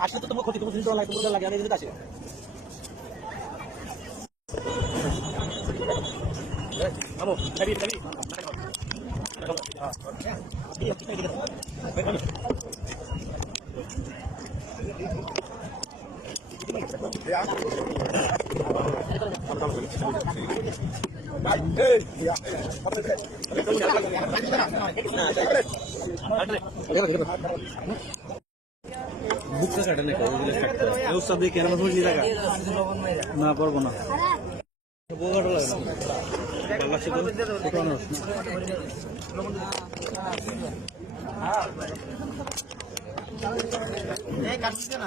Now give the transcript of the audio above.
আসলে তো তোমার ক্ষতি তোমার জিনিস লাগে তোমার লাগে আমি যদি আসি আমো খাবি খাবি বুকটা কাটে না সব দিয়ে কেন বুঝি টাকা না পারবো না বোকাটা লাগে না